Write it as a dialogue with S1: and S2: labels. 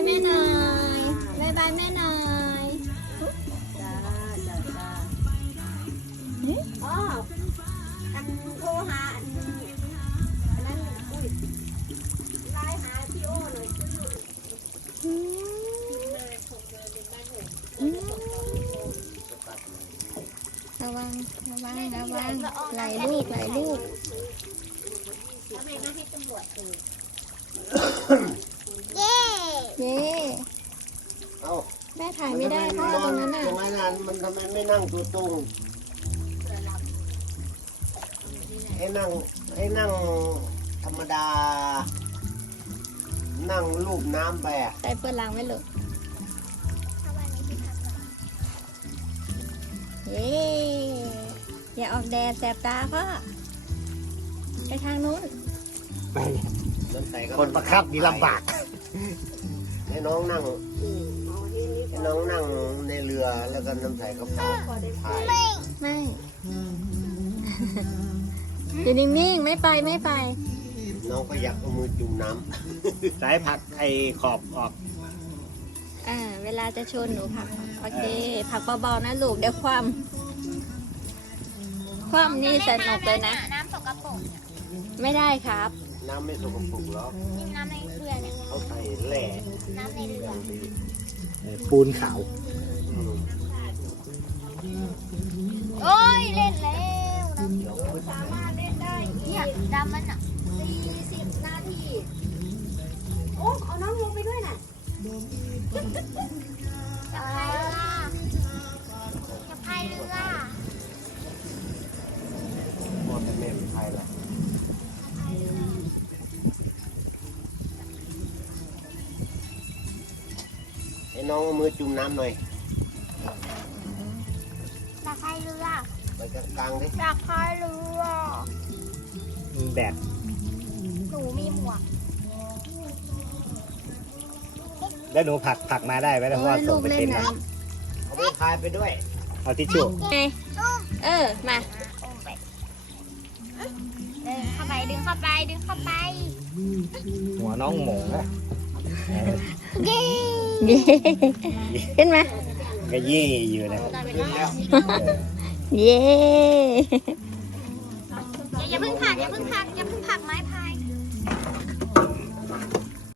S1: แม่หน่อยบายบายแม่หน่อย
S2: จ้าจ้าจ้าอ๋ออันโทรหาอันนั้นอุ้ยไลน์หาพี่โอหน่อย
S1: ระวังไหลลูก
S2: ทำไมไม่ให้ตำรวจดู
S1: เย้
S3: เอา
S1: แม่ถ่ายไม่ได้เพราะว่าตรงนั้นน่ะ
S3: ตรงนั้นมันทำไมไม่นั่งตัวตรงให้นั่งธรรมดา นั่งรูปน้ำไปอะ
S1: ใส่เพื่อนล้างไว้ลูกเย้อย่าออกแดดแสบตาพ่อไปทางนู้น
S4: ไป
S3: น้ำใสก็
S4: คนประคับนี่ลำบาก
S3: ให้น้องนั่ง
S2: เอาเฮลิ
S3: ให้น้องนั่งในเรือแล้วก็น้ำใสก็พาถ่าย
S1: ไม่อยู่นิ่งๆไม่ไป
S3: น้องก็อยากเอามือจุ่มน้
S4: สายผักไอ้ขอบออก
S1: เวลาจะชนหนูผลักโอเคผลักเบาๆนะลูกเดี๋ยวความนี่สนุกเลยนะ
S5: น้ำสกปรก
S1: ไม่ได้ครับ
S3: ำน้ำไม่สกปรกหรอก
S5: นี่น้ำในเรือเนี่ย
S3: เขาใส่แร่
S5: น้ำในเรือ
S4: ปูนขาว
S3: อืม
S5: โอ้ยเล่นแล้วนะสามารถเล่นได้เนี่ยดำมันอ่ะ
S2: 40 นาทีโอ้เอาน้องลงไปด้วยน่ะ
S5: จะพายเรือจะพายเรือ
S3: หมดแต่แม่เป็นไทยละให้น้องเอามือจุ่มน้ำหน่อย
S5: จะพายเรือ
S3: ไปกลางๆดิ
S5: จะพายเรือ
S4: แดด
S5: หนูมีหมวก
S4: แล้วหนูผักมาได้ไหมล่ะเพราะว่าส่งไปเต็มแล้ว
S3: เอาไปพายไปด้วย
S4: เอาทิชชู่
S1: ไงมา
S5: โอ้ไปดึงเข้าไปดึงเข้าไปดึงเข้าไป
S4: หัวน้องหมงนะ
S5: เย้
S1: เย้ขึ้นมา
S4: ก็เย่อยู่นะ
S1: เย้
S5: อย่าเพิ่งผลักไม้พาย